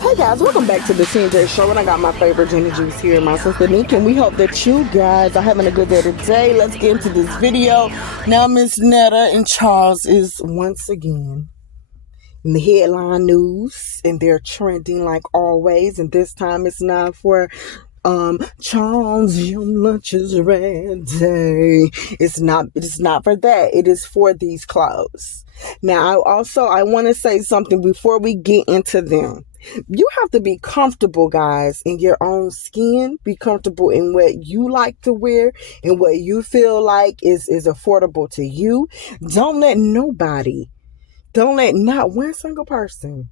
Hey guys, welcome back to the CNJ Show, and I got my favorite Jenny Juice here, my sister Nick, and we hope that you guys are having a good day today. Let's get into this video. Now, Miss Netta and Charles is once again in the headline news, and they're trending like always, and this time it's not for Charles, your lunch is ready. It's not for that. It is for these clothes. Now, I want to say something before we get into them. You have to be comfortable, guys, in your own skin. Be comfortable in what you like to wear and what you feel like is affordable to you. Don't let not one single person,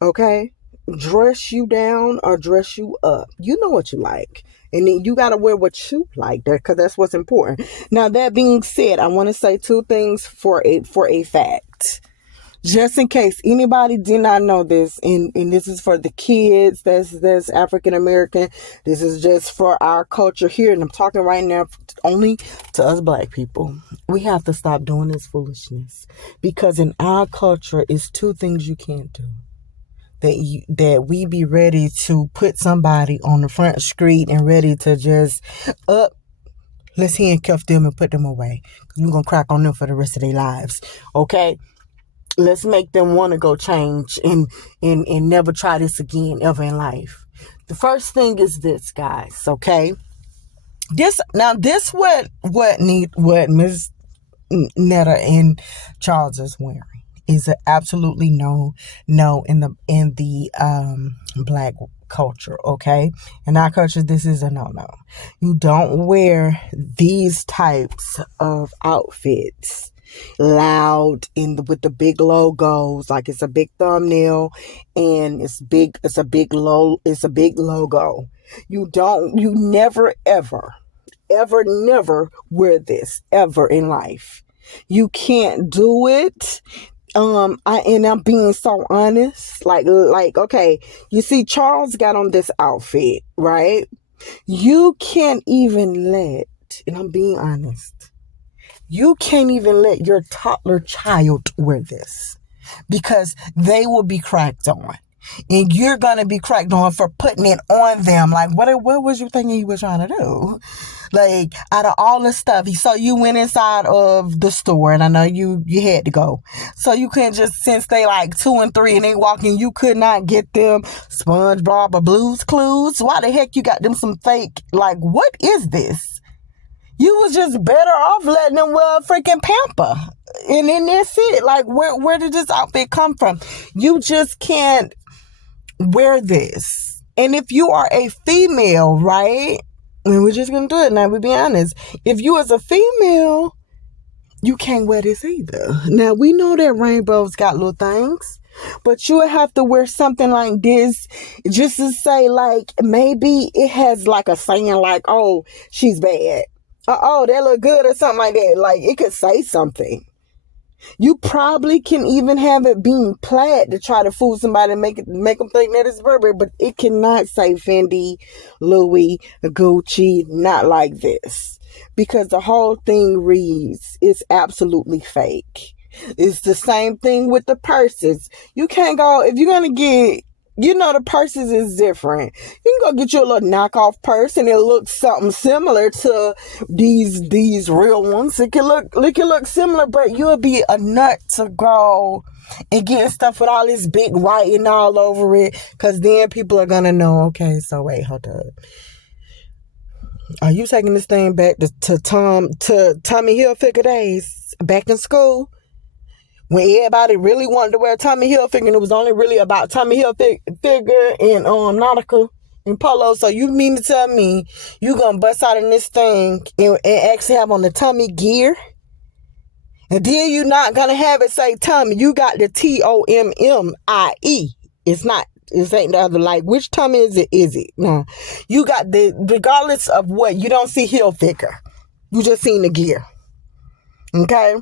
okay, dress you down or dress you up. You know what you like. And then you got to wear what you like, because that's what's important. Now, that being said, I want to say two things for a fact. Just in case anybody did not know this, and this is for the kids that's African American. This is just for our culture here, and I'm talking right now only to us black people. We have to stop doing this foolishness, because in our culture, it's two things you can't do. That we be ready to put somebody on the front street and ready to just let's handcuff them and put them away. We're gonna crack on them for the rest of their lives. Okay? Let's make them want to go change and never try this again ever in life. The first thing is this, guys, okay? This what Miss Netta and Charles is wearing is a absolutely no in the black culture, okay? In our culture, this is a no. You don't wear these types of outfits loud with the big logos, like it's a big thumbnail and it's a big logo. You never ever wear this ever in life. You can't do it. I'm being so honest. Like, okay, you see, Charles got on this outfit, right? You can't even and I'm being honest, you can't even let your toddler child wear this, because they will be cracked on. And you're going to be cracked on for putting it on them. Like, what was you thinking you were trying to do? Like, out of all the stuff. So you went inside of the store, and I know you had to go. So you couldn't just, since they like 2 and 3 and they walking, you could not get them SpongeBob or Blue's Clues. Why the heck you got them some fake? Like, what is this? You was just better off letting them wear a freaking pamper. And then that's it. Like, where did this outfit come from? You just can't wear this. And if you are a female, right? And we're just going to do it now, we'll be honest. If you as a female, you can't wear this either. Now, we know that rainbows got little things, but you would have to wear something like this just to say, like, maybe it has like a saying like, oh, she's bad. Oh, that look good or something like that. Like, it could say something. You probably can even have it being plaid to try to fool somebody and make them think that it's Burberry, but it cannot say Fendi, Louis, Gucci, not like this. Because the whole thing reads, it's absolutely fake. It's the same thing with the purses. You can't go, if you're going to get, the purses is different. You can go get you a little knockoff purse and it looks something similar to these real ones. It can look similar, but you'll be a nut to go and get stuff with all this big writing all over it, because then people are gonna know, okay, so wait, hold up. Are you taking this thing back to Tommy Hilfiger days back in school? When everybody really wanted to wear Tommy Hilfiger, and it was only really about Tommy Hilfiger and Nautica and Polo. So you mean to tell me you gonna bust out in this thing and actually have on the Tommy gear? And then you not gonna have it say Tommy. You got the TOMMIE. It ain't the other, like, which Tommy is it? No. You got regardless of what, you don't see Hilfiger. You just seen the gear. Okay?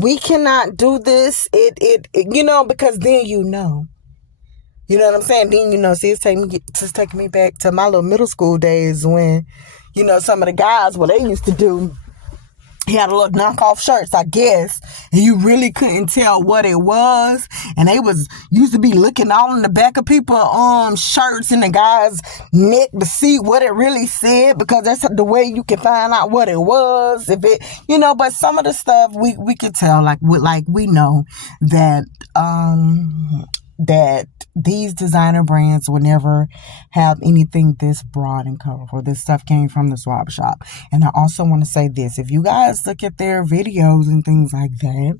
We cannot do this. It because then you know what I'm saying? Then see, it's taking me back to my little middle school days when, some of the guys, what they used to do He had a little knockoff shirts, I guess, and you really couldn't tell what it was. And they was used to be looking all in the back of people's shirts and the guy's neck to see what it really said, because that's the way you can find out what it was. If it, but some of the stuff we could tell, like we know that that these designer brands would never have anything this broad and colorful. This stuff came from the swap shop. And I also want to say this: if you guys look at their videos and things like that,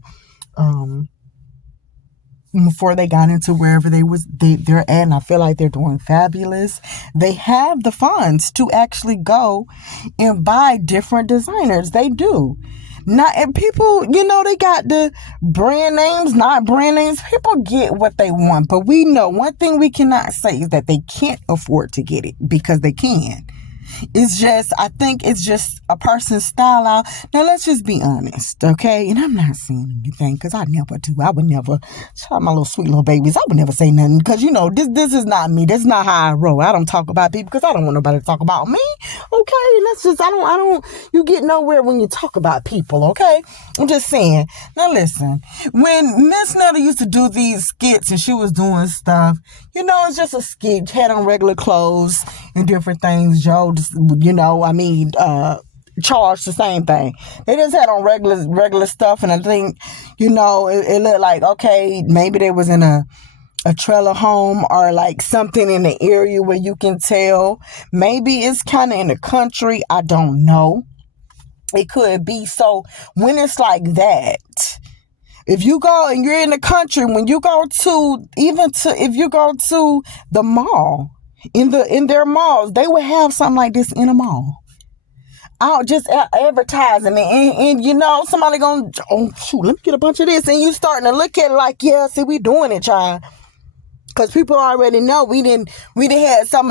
before they got into wherever they're at, and I feel like they're doing fabulous. They have the funds to actually go and buy different designers. They do. Not, and people, they got the brand names, not brand names. People get what they want, but we know one thing we cannot say is that they can't afford to get it, because they can. I think it's just a person's style out. Now, let's just be honest, okay? And I'm not saying anything, because I never do. I would never, shout out my little sweet little babies, I would never say nothing, because, this is not me. This is not how I roll. I don't talk about people, because I don't want nobody to talk about me, okay? Let's just, you get nowhere when you talk about people, okay? I'm just saying. Now, listen, when Miss Netta used to do these skits and she was doing stuff, it's just a skit, had on regular clothes and different things. Joe, Charles, the same thing. They just had on regular stuff, and I think, it looked like, okay, maybe they was in a trailer home, or like something in the area where you can tell. Maybe it's kind of in the country. I don't know. It could be. So when it's like that, if you go and you're in the country, when you go if you go to the mall, in their malls, they would have something like this in a mall. Out just advertising it, and somebody going, oh shoot, let me get a bunch of this, and you starting to look at it like, yeah, see, we doing it, child. Because people already know we didn't had some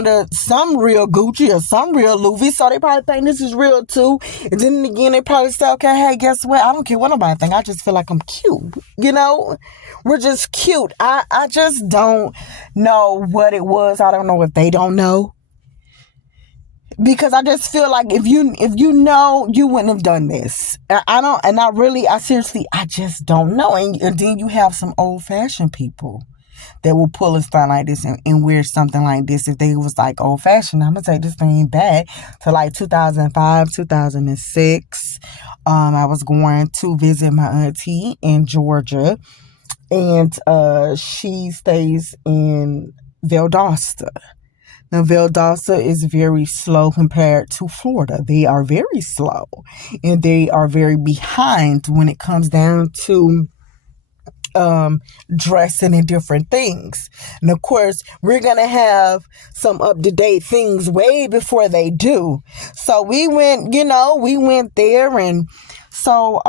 real Gucci or some real Louis, so they probably think this is real too. And then again, they probably say, okay, hey, guess what? I don't care what nobody think. I just feel like I'm cute. We're just cute. I just don't know what it was. I don't know if they don't know. Because I just feel like if you know, you wouldn't have done this. I seriously, I just don't know. And then you have some old fashioned people that will pull a stunt like this and wear something like this. If they was like old fashioned, I'm gonna take this thing back to like 2005, 2006. I was going to visit my auntie in Georgia, and she stays in Valdosta. Now, Valdosta is very slow compared to Florida. They are very slow, and they are very behind when it comes down to dressing and different things. And of course, we're gonna have some up-to-date things way before they do. So we went there, and so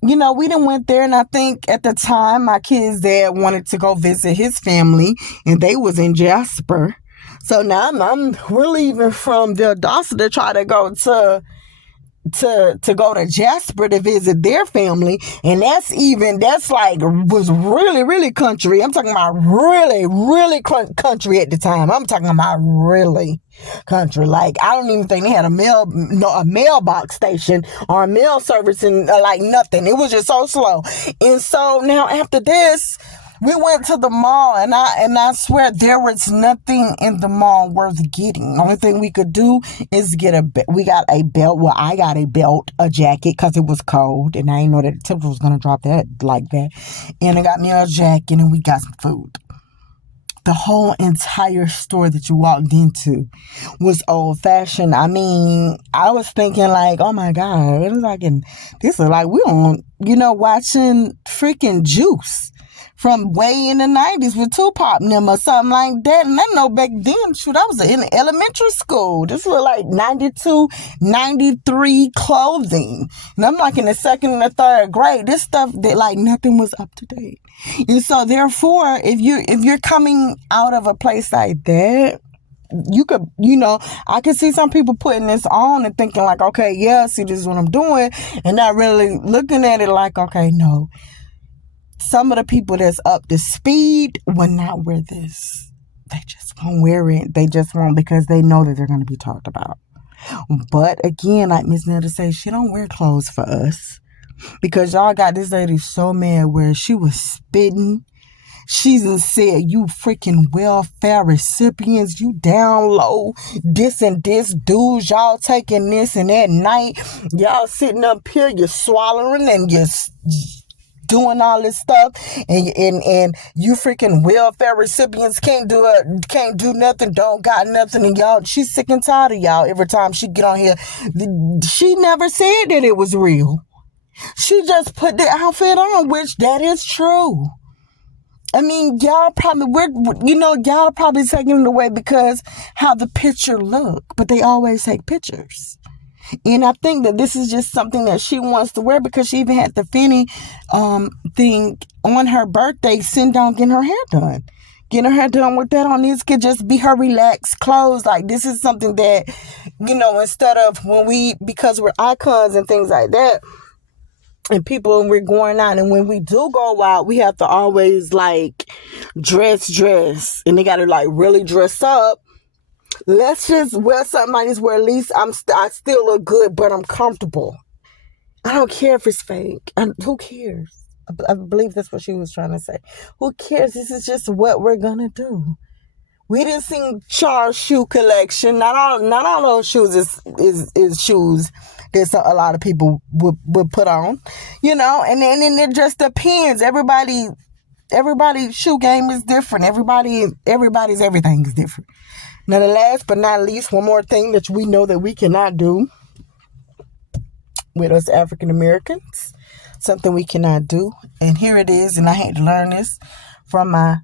we done went there, and I think at the time my kid's dad wanted to go visit his family, and they was in Jasper. So now we're leaving from Valdosta to try to go to go to Jasper to visit their family, and that's was really, really country. I'm talking about really, really country at the time. I'm talking about really country. Like, I don't even think they had a mailbox station or a mail service, and like nothing. It was just so slow. And so now after this, we went to the mall, and I swear there was nothing in the mall worth getting. The only thing we could do is we got a belt. Well, I got a belt, a jacket, because it was cold, and I didn't know that the temperature was going to drop that like that. And I got me a jacket, and we got some food. The whole entire store that you walked into was old fashioned. I mean, I was thinking like, oh my God, this is like we on, watching freaking Juice from way in the 90s with Tupac and them or something like that. And I know back then, shoot, I was in elementary school. This was like 92, 93 clothing. And I'm like in the second and the third grade. This stuff, that like nothing was up to date. And so therefore, if you're coming out of a place like that, you could, I could see some people putting this on and thinking like, okay, yeah, see, this is what I'm doing. And not really looking at it like, okay, no. Some of the people that's up to speed will not wear this. They just won't wear it. They just won't, because they know that they're going to be talked about. But again, like Miss Netta says, she don't wear clothes for us. Because y'all got this lady so mad where she was spitting. She done said, you freaking welfare recipients, you down low, this and this, dudes, y'all taking this and that night. Y'all sitting up here, you're swallowing and you're doing all this stuff, and you freaking welfare recipients can't do nothing, don't got nothing, and y'all, she's sick and tired of y'all every time she get on here. She never said that it was real. She just put the outfit on, which that is true. I mean, y'all probably taking it away because how the picture look, but they always take pictures. And I think that this is just something that she wants to wear because she even had the Finny thing on her birthday, sitting down getting her hair done. Getting her hair done with that on, this could just be her relaxed clothes. Like, this is something that, instead of because we're icons and things like that, and people, we're going out, and when we do go out, we have to always like dress, and they got to like really dress up. Let's just wear something like this where at least I still look good, but I'm comfortable. I don't care if it's fake. Who cares? I believe that's what she was trying to say. Who cares? This is just what we're gonna do. We didn't see Charles' shoe collection. Not all those shoes is shoes that a lot of people would put on, and then it just depends. Everybody's shoe game is different. Everybody's everything is different. Now, the last but not least, one more thing that we know that we cannot do with us African Americans, something we cannot do, and here it is, and I had to learn this from my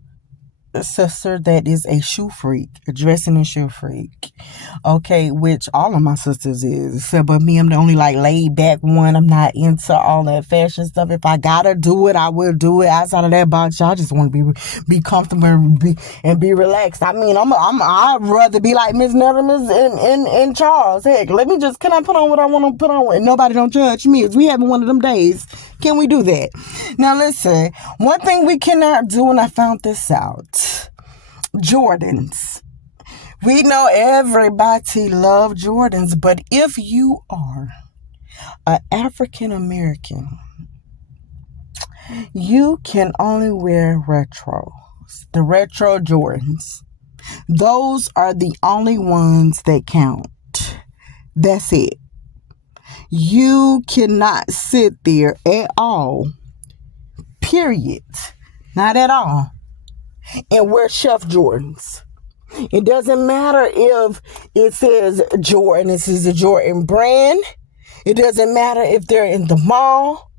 sister that is a shoe freak, a dressing and shoe freak. Okay, which all of my sisters is, except but me, I'm the only like laid back one. I'm not into all that fashion stuff. If I gotta do it, I will do it. Outside of that box, y'all just want to be comfortable and be relaxed. I mean, I'd rather be like Miss Netta and Charles. Heck, can I put on what I want to put on and nobody don't judge me? Is we having one of them days? Can we do that? Now listen, one thing we cannot do, and I found this out, Jordans. We know everybody loves Jordans, but if you are an African American, you can only wear retros, the retro Jordans. Those are the only ones that count. That's it. You cannot sit there at all, period, not at all, and wear Chef Jordans. It doesn't matter if it says Jordan, this is a Jordan brand. It doesn't matter if they're in the mall.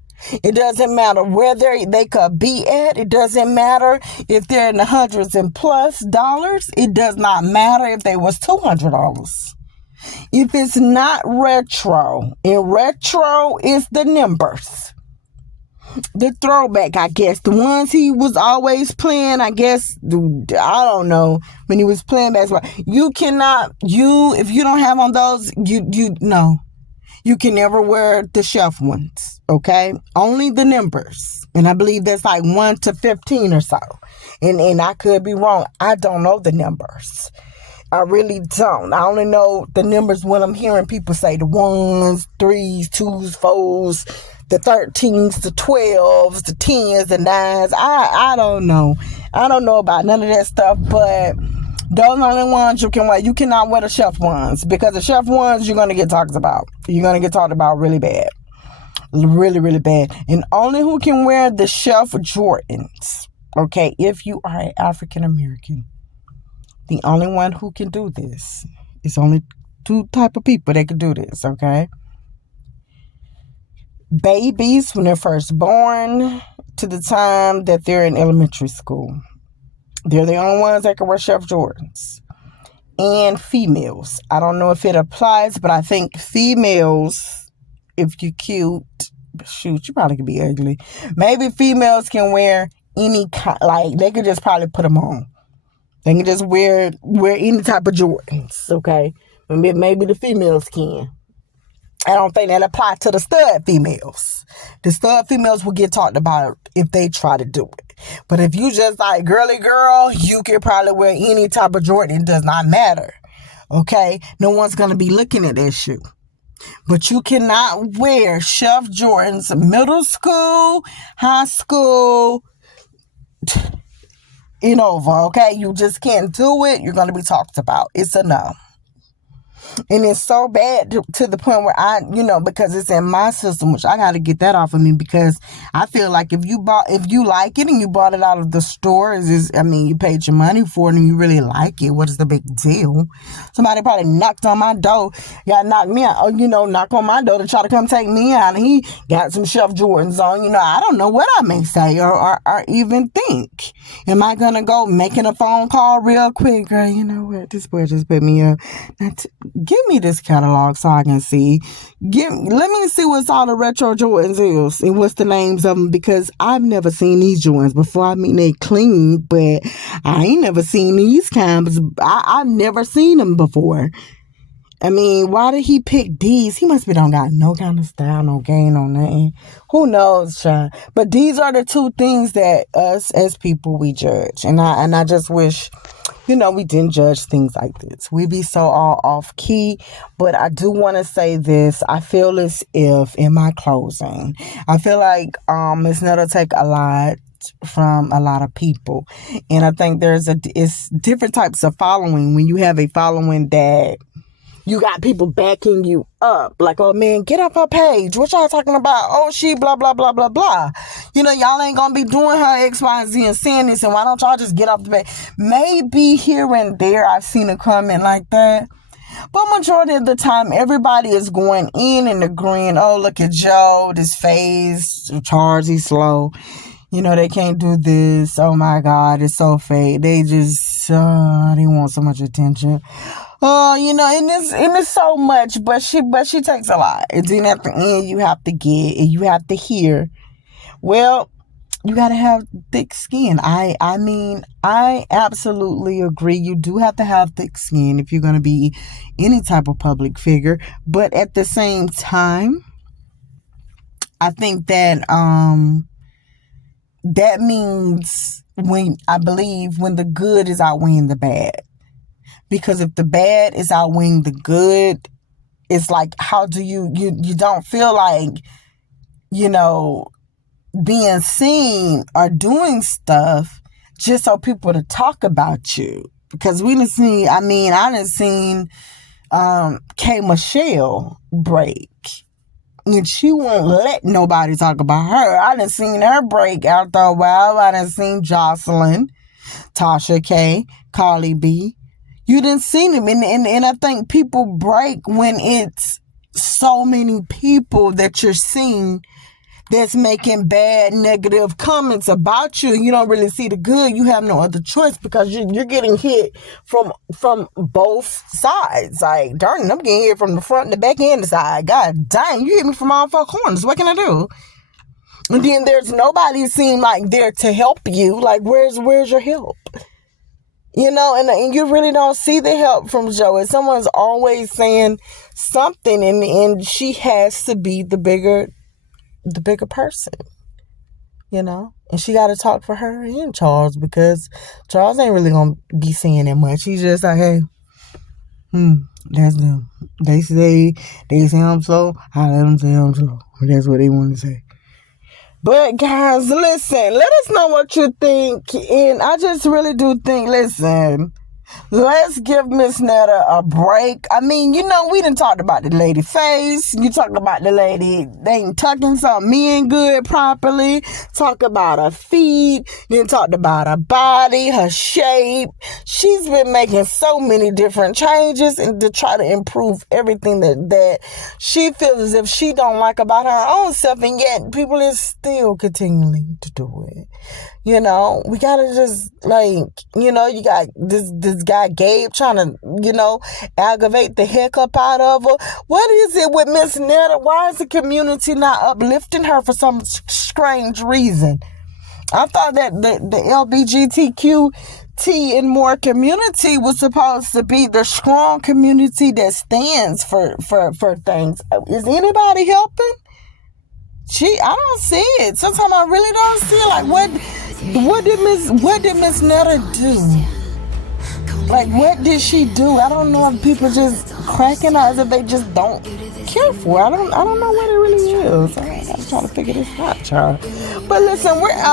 It doesn't matter where they could be at. It doesn't matter if they're in the hundreds and plus dollars. It does not matter if they was $200. If it's not retro, and retro is the numbers, the throwback, I guess, the ones he was always playing, I guess, I don't know, when he was playing basketball. You cannot, if you don't have on those, no, you can never wear the Chef ones, okay? Only the numbers, and I believe that's like 1 to 15 or so, and I could be wrong. I don't know the numbers. I really don't. I only know the numbers when I'm hearing people say the 1s, 3s, 2s, 4s, the 13s, the 12s, the 10s, the 9s. I don't know. I don't know about none of that stuff, but those are the only ones you can wear. You cannot wear the Chef ones, because the Chef ones, you're going to get talked about. You're going to get talked about really bad. Really, really bad. And only who can wear the Chef Jordans, okay, if you are an African American. The only one who can do this. It's only 2 type of people that can do this, okay? Babies, when they're first born, to the time that they're in elementary school. They're the only ones that can wear Chef Jordans. And females. I don't know if it applies, but I think females, if you're cute, shoot, you probably could be ugly. Maybe females can wear any kind, like, they could just probably put them on. They can just wear any type of Jordans, okay? Maybe the females can. I don't think that applies to the stud females. The stud females will get talked about if they try to do it. But if you just like girly girl, you can probably wear any type of Jordan. It does not matter. Okay? No one's going to be looking at that shoe. But you cannot wear Chef Jordans middle school, high school, and over, okay? You just can't do it. You're going to be talked about. It's a no. And it's so bad to the point where because it's in my system, which I got to get that off of me, because I feel like if you like it and you bought it out of the store, you paid your money for it and you really like it, what is the big deal? Somebody probably knocked on my door, knocked me out, knock on my door to try to come take me out, and he got some Chef Jordans on. I don't know what I may say or even think. Am I going to go making a phone call real quick? Girl, you know what? This boy just put me up. Give me this catalog so I can see. Let me see what's all the retro Jordans is and what's the names of them, because I've never seen these Jordans before. I mean, they clean, but I ain't never seen these kinds. I've never seen them before. I mean, why did he pick these? He must be don't got no kind of style, no game, no nothing. Who knows, child? But these are the two things that us as people, we judge. And I just wish, we didn't judge things like this. We be so all off key. But I do want to say this. I feel as if, in my closing, I feel like Miss Netta take a lot from a lot of people. And I think it's different types of following. When you have a following that you got people backing you up. Like, oh, man, get off her page. What y'all talking about? Oh, she blah, blah, blah, blah, blah. Y'all ain't going to be doing her X, Y, and Z and saying this. And why don't y'all just get off the page? Maybe here and there I've seen a comment like that. But majority of the time, everybody is going in and agreeing, oh, look at Joe, this phase, Charles, he's slow. They can't do this. Oh, my God, it's so fake. They just, they want so much attention. And it's so much, but she takes a lot. And then at the end, you have to get, and you have to hear, well, you got to have thick skin. I mean, I absolutely agree. You do have to have thick skin if you're going to be any type of public figure. But at the same time, I think that, that means when the good is outweighing the bad. Because if the bad is outweighing the good, it's like, how do you don't feel like, being seen or doing stuff just so people to talk about you. Because I done seen K. Michelle break. And she won't let nobody talk about her. I done seen her break after a while. I done seen Jocelyn, Tasha K, Carly B. You didn't see them. And I think people break when it's so many people that you're seeing that's making bad, negative comments about you. You don't really see the good. You have no other choice because you're getting hit from both sides. Like, darn, I'm getting hit from the front, the back, and the side. God dang, you hit me from all four corners. What can I do? And then there's nobody seem like there to help you. Like, where's your help? And you really don't see the help from Joe. And someone's always saying something, and she has to be the bigger person, And she got to talk for her and Charles, because Charles ain't really going to be saying that much. He's just like, hey, that's them. They say I'm slow. I let them say I'm slow. That's what they want to say. But guys, listen, let us know what you think. And I just really do think, listen, let's give Miss Netta a break. I mean, we done talked about the lady face. You talked about the lady, they ain't tucking something in good properly. Talk about her feet. Then talked about her body, her shape. She's been making so many different changes and to try to improve everything that she feels as if she don't like about her own self. And yet people is still continuing to do it. We gotta just, you got this guy Gabe trying to, aggravate the heck up out of her. What is it with Miss Netta? Why is the community not uplifting her for some strange reason? I thought that the LGBTQ and more community was supposed to be the strong community that stands for things. Is anybody helping? I don't see it. Sometimes I really don't see it. Like, what did Miss Netta do? Like, what did she do? I don't know if people just cracking eyes, if they just don't care for her. I don't know what it really is. I'm trying to figure this out, child. But listen, we're out.